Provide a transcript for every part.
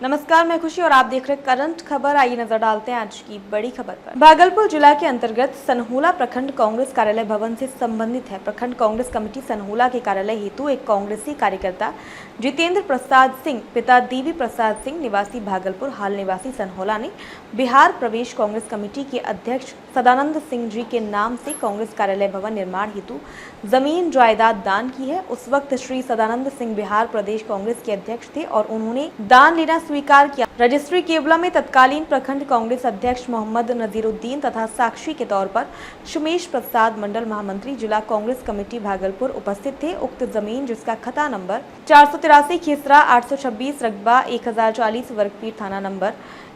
नमस्कार, मैं खुशी और आप देख रहे हैं करंट खबर। आइए नजर डालते हैं आज की बड़ी खबर पर। भागलपुर जिला के अंतर्गत सनहुला प्रखंड कांग्रेस कार्यालय भवन से संबंधित है। प्रखंड कांग्रेस कमेटी सनहुला के कार्यालय हेतु एक कांग्रेसी कार्यकर्ता जितेंद्र प्रसाद सिंह पिता देवी प्रसाद सिंह निवासी भागलपुर हाल निवासी सनहुला ने बिहार प्रदेश कांग्रेस कमेटी के अध्यक्ष सदानंद सिंह जी के नाम से कांग्रेस कार्यालय भवन निर्माण हेतु जमीन जायदाद दान की है। उस वक्त श्री सदानंद सिंह बिहार प्रदेश कांग्रेस के अध्यक्ष थे और उन्होंने दान लेना स्वीकार किया। रजिस्ट्री केवला में तत्कालीन प्रखंड कांग्रेस अध्यक्ष मोहम्मद नजीरुद्दीन तथा साक्षी के तौर पर सुमेश प्रसाद मंडल महामंत्री जिला कांग्रेस कमेटी भागलपुर उपस्थित थे। उक्त जमीन जिसका खता नंबर 483 खेसरा 826 रकबा 1040 वर्ग फीट थाना नंबर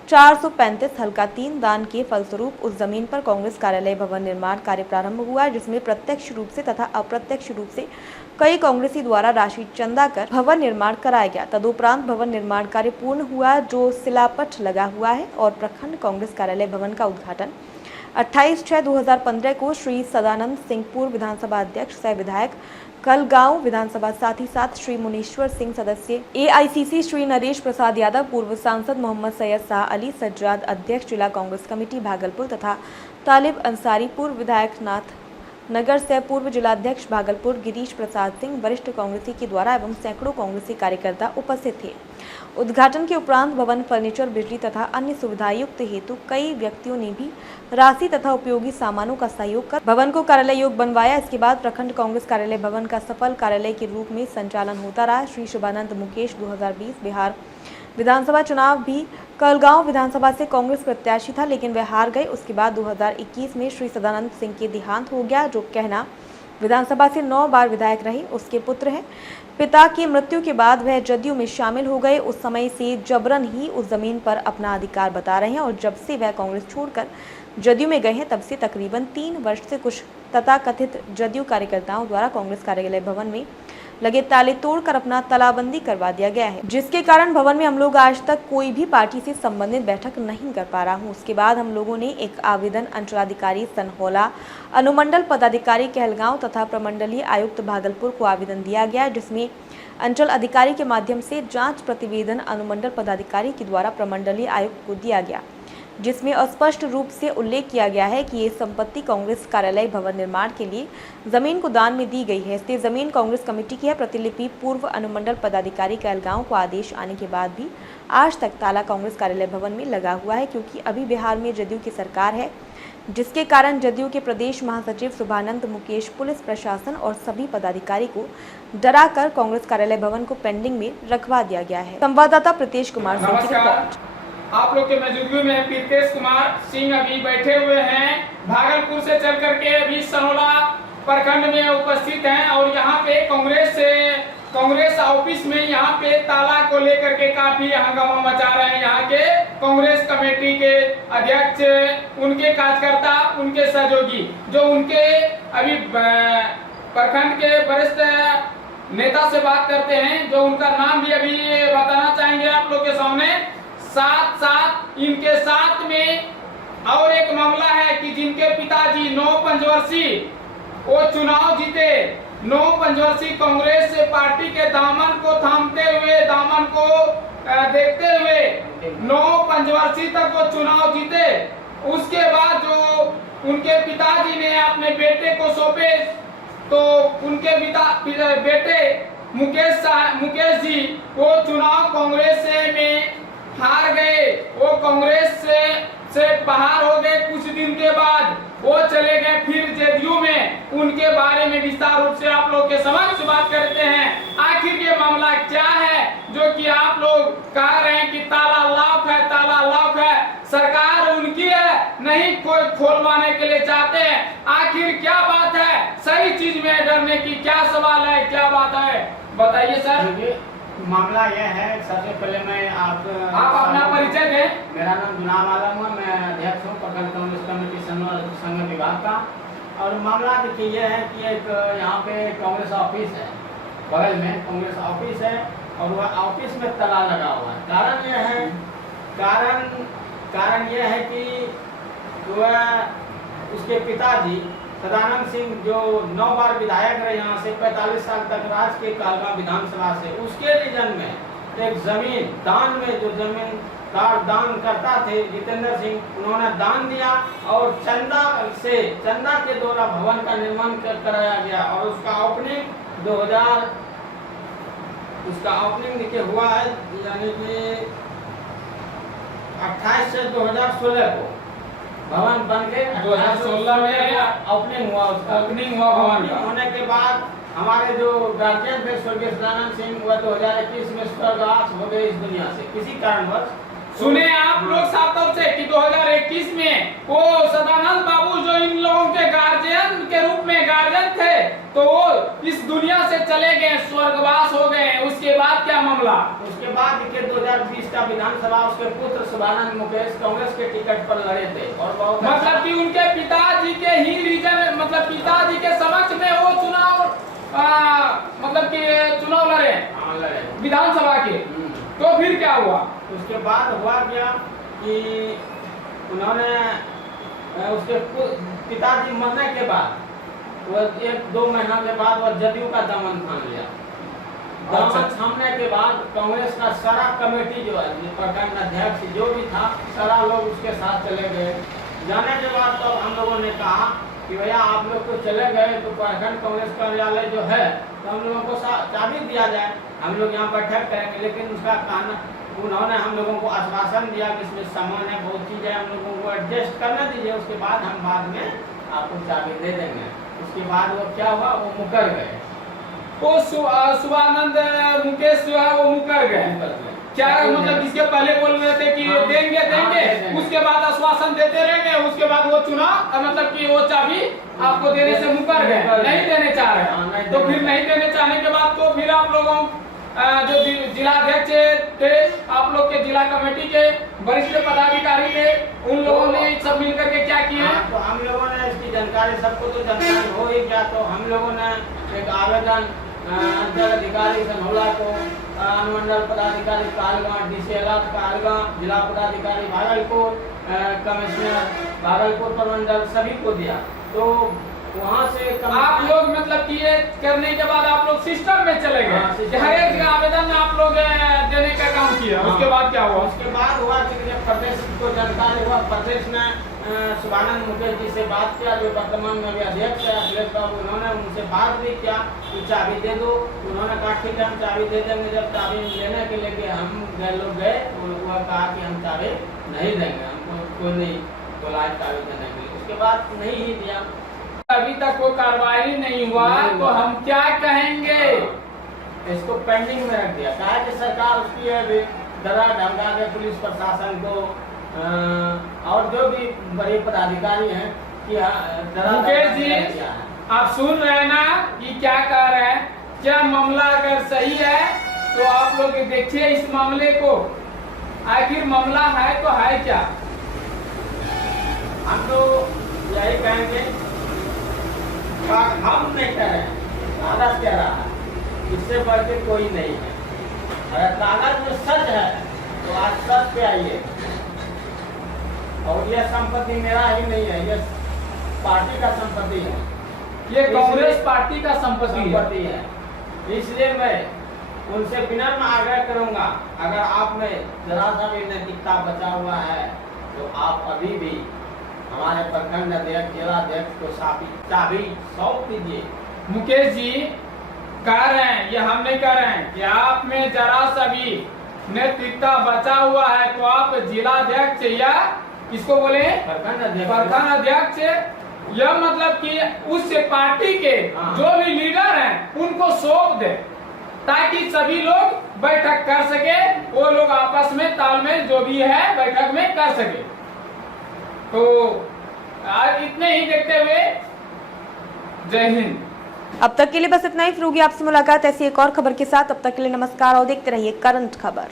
435 हल्का 3 दान के फलस्वरूप उस जमीन पर कांग्रेस कार्यालय भवन निर्माण कार्य प्रारंभ हुआ, जिसमें प्रत्यक्ष रूप से तथा अप्रत्यक्ष रूप से कई कांग्रेसी द्वारा राशि चंदा कर भवन निर्माण कराया गया। तदुपरांत भवन निर्माण कार्य पूर्ण हुआ, जो शिलापट लगा हुआ है और प्रखंड कांग्रेस कार्यालय भवन का उद्घाटन 28/6/2015 को श्री सदानंद सिंह पूर्व विधानसभा अध्यक्ष सह विधायक कलगांव विधानसभा, साथ ही साथ श्री मुनीश्वर सिंह सदस्य AICC, श्री नरेश प्रसाद यादव पूर्व सांसद, मोहम्मद सैयद शाह अली सज्जाद अध्यक्ष जिला कांग्रेस कमेटी भागलपुर तथा तालिब अंसारी पूर्व विधायक नाथ नगर से पूर्व जिलाध्यक्ष भागलपुर गिरीश प्रसाद सिंह वरिष्ठ कांग्रेसी के द्वारा एवं सैकड़ों कांग्रेसी कार्यकर्ता उपस्थित थे। उद्घाटन के उपरांत भवन फर्नीचर, बिजली तथा अन्य सुविधायुक्त हेतु कई व्यक्तियों ने भी राशि तथा उपयोगी सामानों का सहयोग कर भवन को कार्यालय योग्य बनवाया। इसके बाद प्रखंड कांग्रेस कार्यालय भवन का सफल कार्यालय के रूप में संचालन होता रहा। श्री शुभानंद मुकेश 2020 बिहार विधानसभा चुनाव भी कलगांव विधानसभा से कांग्रेस प्रत्याशी था, लेकिन वह हार गए। उसके बाद 2021 में श्री सदानंद सिंह के देहांत हो गया, जो कहना विधानसभा से 9 बार विधायक रहे। उसके पुत्र हैं। पिता की मृत्यु के बाद वह जदयू में शामिल हो गए। उस समय से जबरन ही उस जमीन पर अपना अधिकार बता रहे हैं और जब से वह कांग्रेस छोड़कर जदयू में गए हैं, तब से तकरीबन 3 वर्ष से कुछ तथाकथित जदयू कार्यकर्ताओं द्वारा कांग्रेस कार्यालय भवन में लगे ताले तोड़कर अपना तालाबंदी करवा दिया गया है, जिसके कारण भवन में हम लोग आज तक कोई भी पार्टी से संबंधित बैठक नहीं कर पा रहा हूँ। उसके बाद हम लोगों ने एक आवेदन अंचलाधिकारी सनहौला, अनुमंडल पदाधिकारी कहलगांव तथा प्रमंडलीय आयुक्त भागलपुर को आवेदन दिया गया, जिसमें अंचल अधिकारी के माध्यम से जांच प्रतिवेदन अनुमंडल पदाधिकारी के द्वारा प्रमंडलीय आयुक्त को दिया गया, जिसमें स्पष्ट रूप से उल्लेख किया गया है कि ये संपत्ति कांग्रेस कार्यालय भवन निर्माण के लिए जमीन को दान में दी गई है। इसलिए जमीन कांग्रेस कमेटी की है। प्रतिलिपि पूर्व अनुमंडल पदाधिकारी कहलगांव को आदेश आने के बाद भी आज तक ताला कांग्रेस कार्यालय भवन में लगा हुआ है, क्योंकि अभी बिहार में जदयू की सरकार है, जिसके कारण जदयू के प्रदेश महासचिव शुभानंद मुकेश पुलिस प्रशासन और सभी पदाधिकारी को डरा कर कांग्रेस कार्यालय भवन को पेंडिंग में रखवा दिया गया है। संवाददाता प्रीतेश कुमार सिंह की रिपोर्ट। आप लोग के मौजूदगी में प्रीतेश कुमार सिंह अभी बैठे हुए हैं। भागलपुर से चल करके अभी सनहुला प्रखंड में उपस्थित हैं और यहाँ पे कांग्रेस ऑफिस में यहाँ पे ताला को लेकर के काफी हंगामा मचा रहे हैं। यहाँ के कांग्रेस कमेटी के अध्यक्ष, उनके कार्यकर्ता, उनके सहयोगी, जो उनके अभी प्रखंड के वरिष्ठ नेता से बात करते हैं, जो उनका नाम भी अभी बताना चाहेंगे आप लोग के सामने। साथ इनके साथ में और एक मामला है कि जिनके पिताजी 9 पंचवर्षीय वो चुनाव जीते, 9 पंचवर्षीय कांग्रेस पार्टी के दामन को थामते हुए, दामन को देखते हुए 9 पंचवर्षीय तक वो चुनाव जीते। उसके बाद जो उनके पिताजी ने अपने बेटे को सौंपे, तो उनके बेटे मुकेश जी वो चुनाव कांग्रेस में हार गए। वो कांग्रेस से बाहर हो गए। कुछ दिन के बाद वो चले गए फिर जदयू में। उनके बारे में विस्तार रूप से आप लोग के समक्ष बात करते हैं। आखिर ये मामला क्या है जो कि आप लोग कह रहे हैं कि ताला लॉक है, ताला लॉक है, सरकार उनकी है, नहीं कोई खोलवाने के लिए चाहते हैं। आखिर क्या बात है? सही चीज में डरने की क्या सवाल है, क्या बात है, बताइए सर। मामला यह है, सबसे पहले मैं आप अपना परिचय दें। मेरा नाम गुलाम आलम है, मैं अध्यक्ष हूँ प्रखंड कांग्रेस कमेटी संघ विभाग का। और मामला देखिए यह है कि एक यहाँ पे कांग्रेस ऑफिस है, बगल में कांग्रेस ऑफिस है और वह ऑफिस में ताला लगा हुआ है। कारण यह है कि वह उसके पिताजी सदानंद सिंह जो 9 बार विधायक रहे, यहाँ से 45 साल तक राज के कहलगांव विधानसभा से, उसके रीजन में एक जमीन दान में, जो जमीन दान करता थे जितेंद्र सिंह, उन्होंने दान दिया और चंदा के द्वारा भवन का निर्माण कराया गया और उसका ओपनिंग देखिए हुआ है, यानी कि 28 से 2016 को भवन बन के 2016 में ओपनिंग हुआ, उसका ओपनिंग हुआ भवन का। होने के बाद हमारे जो गार्जियन थे स्वर्गीय सदानंद सिंह, वह 2021 में स्वर्गवास हो गए इस दुनिया से किसी कारणवश। सुने आप लोग साफ तौर से कि 2021 में वो सदानंद बाबू जो इन लोगों के गार्जियन के रूप में गार्जियन थे, तो वो इस दुनिया से चले गए, स्वर्गवास हो गए। उसके बाद क्या मामला? उसके बाद देखिए 2020 का विधानसभा उसके पुत्र शिवानंद मुकेश कांग्रेस के टिकट पर लड़े थे और बहुत मतलब कि उनके पिताजी के ही रीजन, मतलब पिताजी के समक्ष में वो चुनाव लड़े विधानसभा के। तो फिर क्या हुआ? उसके बाद हुआ क्या कि उन्होंने उसके पिताजी मरने के बाद वो 1-2 महीना के बाद वो जदयू का दामन थाम लिया। दामन थामने के बाद कांग्रेस का सारा कमेटी जो है, प्रखंड अध्यक्ष जो भी था, सारा लोग उसके साथ चले गए। जाने के बाद तो हम लोगों ने कहा कि भैया आप लोग तो चले गए, तो प्रखंड कांग्रेस कार्यालय जो है तो हम लोगों को चाबी दिया जाए, हम लोग यहाँ बैठक करेंगे। लेकिन उसका कहना, उन्होंने हम लोगों को आश्वासन दिया कि इसमें सामान है, बहुत चीज़ें, हम लोगों को एडजस्ट करने दीजिए, उसके बाद हम बाद में आपको चाबी दे देंगे। उसके बाद वो क्या हुआ, वो मुकर गए। वो शिवानंद मुकेश जो है वो मुकर गए। क्या मतलब इसके पहले बोल रहे थे कि देंगे, उसके बाद आश्वासन देते रहेंगे, उसके बाद वो चुनाव मतलब कि वो चाबी आपको देने से मुकर गए, नहीं देने चाह रहे। तो फिर नहीं देने चाहने के बाद तो फिर आप लोगों जो जिला अध्यक्ष थे, आप लोग के जिला कमेटी के वरिष्ठ पदाधिकारी थे, उन लोगों ने सब मिलकर के क्या किया? तो हम लोगों ने इसकी जानकारी, सबको तो जानकारी हो ही गया, तो हम लोगों ने एक आवेदन अंचल अधिकारी सनौला को, अनुमंडल पदाधिकारी कालगांव, डीसीएलआर कालगांव, जिला पदाधिकारी भागलपुर, कमिश्नर भागलपुर प्रमंडल, सभी को दिया। तो वहाँ से आप लोग मतलब कि ये करने के बाद आप लोग सिस्टम में चले गए, हर एक आवेदन में आप लोग देने का काम किया। उसके बाद क्या हुआ? उसके बाद हुआ कि जब प्रदेश को जानकारी हुआ, प्रदेश ने शिवानंद मुकेश जी से बात किया, जो वर्तमान में भी अध्यक्ष है अखिलेश बाबू, उन्होंने उनसे बात भी किया कि चाबी दे दो। उन्होंने कहा ठीक है हम चाबी दे देंगे। जब चाबी लेने के लिए हम लोग गए, उन्होंने कहा कि हम चाबी नहीं देंगे, हमको कोई नहीं बोला चाबी देने के लिए। उसके बाद नहीं ही दिया। अभी तक कोई कार्रवाई नहीं हुआ, तो हम क्या कहेंगे? इसको पेंडिंग में रख दिया। कहा कि सरकार उसकी है डरा धमका के पुलिस प्रशासन को और जो भी बड़े पदाधिकारी हैं कि मुकेश जी आप सुन रहे हैं ना कि क्या कह रहे हैं? क्या मामला अगर सही है तो आप लोग देखिए इस मामले को, आखिर मामला है तो है क्या? हम तो यही कहेंगे, हम नहीं कह रहे हैं, कागज कह रहा है, इससे बढ़ के कोई नहीं है। अगर कागज में सच है तो आज सच पे आइए। और यह संपत्ति मेरा ही नहीं है, यह पार्टी का संपत्ति है, ये कांग्रेस पार्टी का संपत्ति है। इसलिए मैं उनसे विनम्र आग्रह करूंगा, अगर आप में जरा सा भी नैतिकता बचा हुआ है तो आप अभी भी हमारे प्रखंड अध्यक्ष, जिला अध्यक्ष को चाबी सौंप दीजिए। मुकेश जी कह रहे हैं, ये हम नहीं कह रहे हैं कि आप में जरा सा भी नैतिकता बचा हुआ है तो आप जिला अध्यक्ष या किसको बोले, प्रखंड अध्यक्ष, यह मतलब कि उस पार्टी के जो भी लीडर हैं उनको सौंप दे, ताकि सभी लोग बैठक कर सके, वो लोग आपस में तालमेल जो भी है बैठक में कर सके। तो आज इतने ही देखते हुए जय हिंद। अब तक के लिए बस इतना ही। फिर होगी आपसे मुलाकात ऐसी एक और खबर के साथ। अब तक के लिए नमस्कार और देखते रहिए करंट खबर।